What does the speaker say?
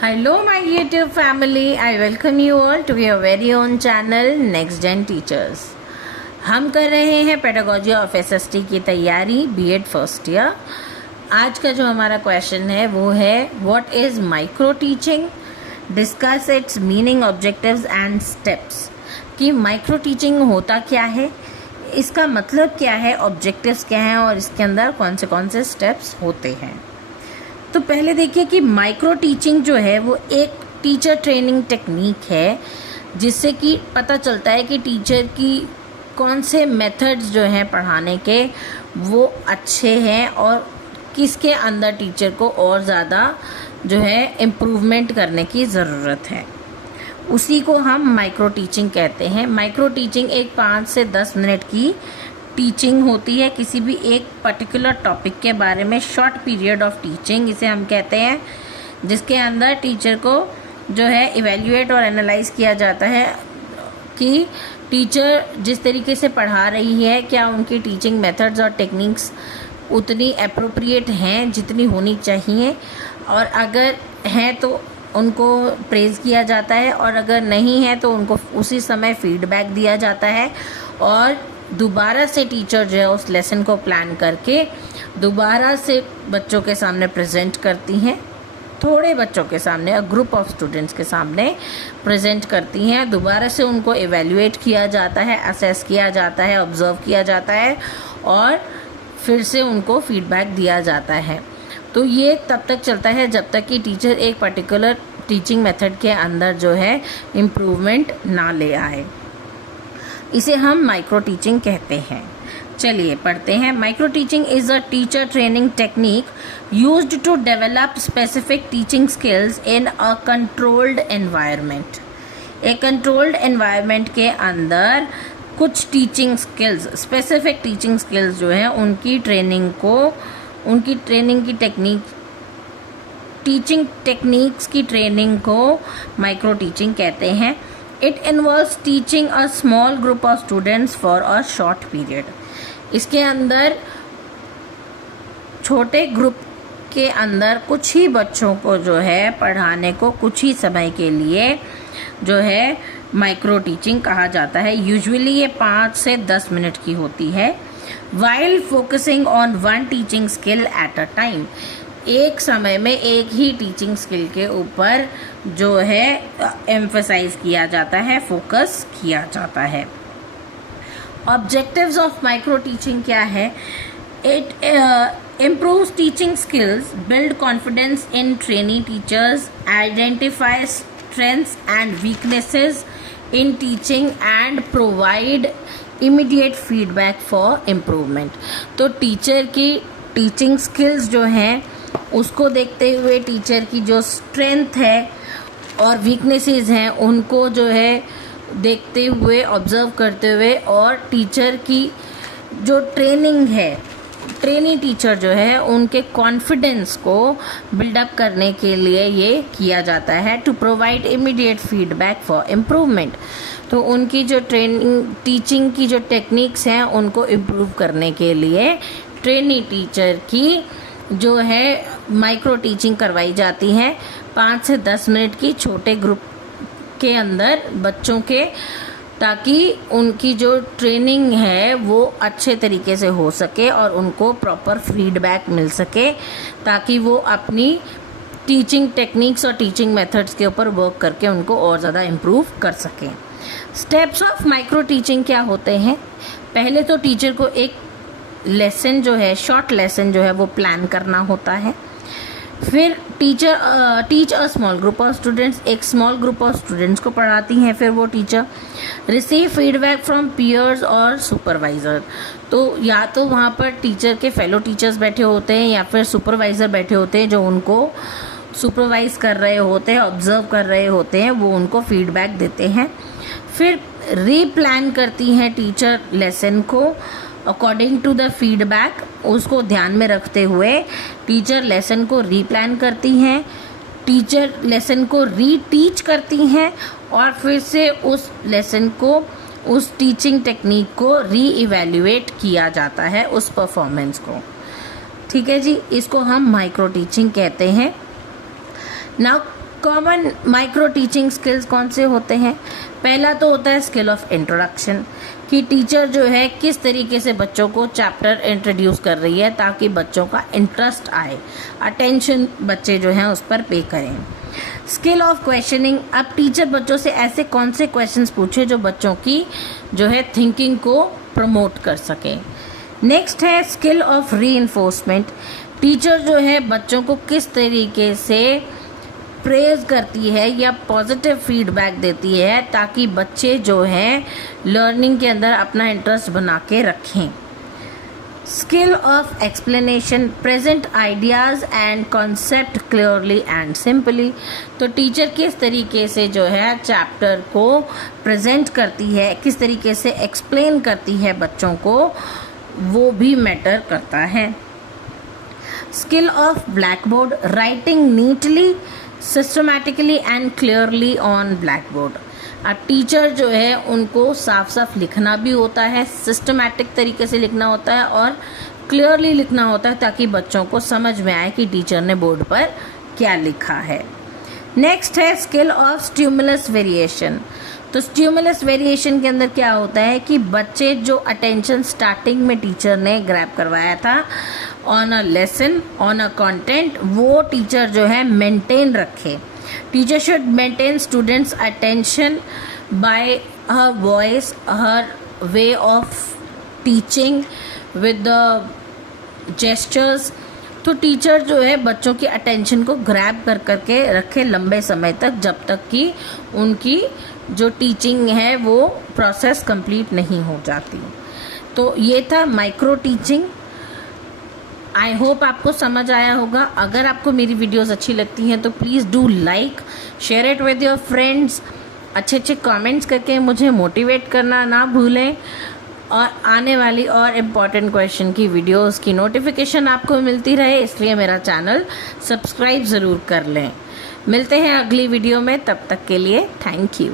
Hello my YouTube family, I welcome you all to your very own channel Next Gen Teachers। हम कर रहे हैं pedagogy of SST की तैयारी BEd first year. आज का जो हमारा क्वेश्चन है वो है what is micro teaching, discuss it's meaning, objectives and steps. कि माइक्रो टीचिंग होता क्या है, इसका मतलब क्या है, ऑब्जेक्टिव्स क्या हैं और इसके अंदर कौन से स्टेप्स होते हैं। तो पहले देखिए कि माइक्रो टीचिंग जो है वो एक टीचर ट्रेनिंग टेक्निक है जिससे कि पता चलता है कि टीचर की कौन से मेथड्स जो हैं पढ़ाने के वो अच्छे हैं और किसके अंदर टीचर को और ज़्यादा जो है इम्प्रूवमेंट करने की ज़रूरत है, उसी को हम माइक्रो टीचिंग कहते हैं। माइक्रो टीचिंग एक 5 से 10 मिनट की टीचिंग होती है किसी भी एक पर्टिकुलर टॉपिक के बारे में, शॉर्ट पीरियड ऑफ टीचिंग इसे हम कहते हैं, जिसके अंदर टीचर को जो है इवेल्युएट और एनालाइज किया जाता है कि टीचर जिस तरीके से पढ़ा रही है क्या उनकी टीचिंग मेथड्स और टेक्निक्स उतनी अप्रोप्रिएट हैं जितनी होनी चाहिए, और अगर हैं तो उनको प्रेज़ किया जाता है और अगर नहीं है तो उनको उसी समय फीडबैक दिया जाता है और दोबारा से टीचर जो है उस लेसन को प्लान करके दोबारा से बच्चों के सामने प्रेजेंट करती हैं, थोड़े बच्चों के सामने, ग्रुप ऑफ स्टूडेंट्स के सामने प्रेजेंट करती हैं। दोबारा से उनको इवेल्युएट किया जाता है, असेस किया जाता है, ऑब्जर्व किया जाता है और फिर से उनको फीडबैक दिया जाता है। तो ये तब तक चलता है जब तक कि टीचर एक पर्टिकुलर टीचिंग मेथड के अंदर जो है इम्प्रूवमेंट ना ले आए। इसे हम माइक्रो टीचिंग कहते हैं। चलिए पढ़ते हैं। Micro teaching is a teacher training technique used to develop specific teaching skills in a controlled environment. एक कंट्रोल्ड एनवायरनमेंट के अंदर कुछ teaching skills, specific teaching skills जो है उनकी ट्रेनिंग की टेक्निक, टीचिंग टेक्निक्स की ट्रेनिंग को माइक्रो टीचिंग कहते हैं। It involves teaching a small group of students for a short period। इसके अंदर छोटे ग्रुप के अंदर कुछ ही बच्चों को जो है पढ़ाने को कुछ ही समय के लिए जो है माइक्रो टीचिंग कहा जाता है। यूजुअली ये 5 से 10 मिनट की होती है। While focusing on one teaching skill at a time, एक समय में एक ही टीचिंग स्किल के ऊपर जो है एम्फसाइज किया जाता है, फोकस किया जाता है। ऑब्जेक्टिव्स ऑफ माइक्रो टीचिंग क्या है? It improves teaching skills, build confidence in trainee teachers, identify strengths and weaknesses in teaching and provide immediate feedback for improvement. तो टीचर की टीचिंग स्किल्स जो हैं उसको देखते हुए, टीचर की जो स्ट्रेंथ है और वीकनेसेस हैं उनको जो है देखते हुए, ऑब्जर्व करते हुए, और टीचर की जो ट्रेनिंग है, ट्रेनी टीचर जो है उनके कॉन्फिडेंस को बिल्डअप करने के लिए ये किया जाता है। To provide immediate feedback for improvement. तो उनकी जो टीचिंग की जो टेक्निक्स हैं उनको इम्प्रूव करने के लिए ट्रेनी टीचर की जो है माइक्रो टीचिंग करवाई जाती है 5 से 10 मिनट की छोटे ग्रुप के अंदर बच्चों के, ताकि उनकी जो ट्रेनिंग है वो अच्छे तरीके से हो सके और उनको प्रॉपर फीडबैक मिल सके, ताकि वो अपनी टीचिंग टेक्निक्स और टीचिंग मेथड्स के ऊपर वर्क करके उनको और ज़्यादा इम्प्रूव कर सकें। स्टेप्स ऑफ माइक्रो टीचिंग क्या होते हैं? पहले तो टीचर को एक लेसन जो है, शॉर्ट लेसन जो है वो प्लान करना होता है। फिर teacher teach a small group of students, एक स्मॉल ग्रुप ऑफ स्टूडेंट्स को पढ़ाती हैं। फिर वो teacher receive feedback from peers और सुपरवाइज़र। तो या तो वहाँ पर टीचर के फेलो टीचर्स बैठे होते हैं या फिर सुपरवाइज़र बैठे होते हैं जो उनको सुपरवाइज कर रहे होते हैं, ऑब्जर्व कर रहे होते हैं, वो उनको फीडबैक देते हैं। फिर रीप्लान करती हैं टीचर लेसन को अकॉर्डिंग टू द फीडबैक, उसको ध्यान में रखते हुए टीचर लेसन को रीप्लान करती हैं, टीचर लेसन को रीटीच करती हैं और फिर से उस लेसन को, उस टीचिंग टेक्निक को रीइवैल्यूएट किया जाता है, उस परफॉर्मेंस को। ठीक है जी, इसको हम माइक्रो टीचिंग कहते हैं। Now common micro teaching skills कौन से होते हैं? पहला तो होता है स्किल ऑफ इंट्रोडक्शन, कि टीचर जो है किस तरीके से बच्चों को चैप्टर इंट्रोड्यूस कर रही है ताकि बच्चों का इंटरेस्ट आए, अटेंशन बच्चे जो हैं उस पर पे करें। स्किल ऑफ क्वेश्चनिंग, अब टीचर बच्चों से ऐसे कौन से क्वेश्चंस पूछे जो बच्चों की जो है थिंकिंग को प्रमोट कर सके। नेक्स्ट है स्किल ऑफ रीइंफोर्समेंट, टीचर जो है बच्चों को किस तरीके से प्रेज करती है या पॉजिटिव फीडबैक देती है ताकि बच्चे जो हैं लर्निंग के अंदर अपना इंटरेस्ट बना के रखें। Skill of explanation, present ideas and concept clearly and simply, तो टीचर किस तरीके से जो है चैप्टर को प्रेजेंट करती है, किस तरीके से एक्सप्लेन करती है बच्चों को, वो भी मैटर करता है। Skill of black board, writing neatly, systematically and clearly on black board, अब टीचर जो है उनको साफ साफ लिखना भी होता है, सिस्टमैटिक तरीके से लिखना होता है और क्लियरली लिखना होता है ताकि बच्चों को समझ में आए कि टीचर ने बोर्ड पर क्या लिखा है। नेक्स्ट है स्किल ऑफ स्टिमुलस वेरिएशन, तो स्टिमुलस वेरिएशन के अंदर क्या होता है कि बच्चे जो अटेंशन स्टार्टिंग में टीचर ने ग्रैब करवाया था on a lesson, on a content, वो टीचर जो है मेंटेन रखे। Teacher should maintain students' attention by her voice, her way of teaching, with the gestures. तो टीचर जो है बच्चों की अटेंशन को ग्रैब कर करके रखे लंबे समय तक, जब तक कि उनकी जो टीचिंग है वो प्रोसेस कंप्लीट नहीं हो जाती। तो ये था माइक्रो टीचिंग। आई होप आपको समझ आया होगा। अगर आपको मेरी वीडियोस अच्छी लगती हैं तो please do like, share it with your friends, अच्छे कमेंट्स करके मुझे मोटिवेट करना ना भूलें, और आने वाली और इम्पॉर्टेंट क्वेश्चन की वीडियोस की नोटिफिकेशन आपको मिलती रहे, इसलिए मेरा चैनल सब्सक्राइब ज़रूर कर लें। मिलते हैं अगली वीडियो में, तब तक के लिए थैंक यू।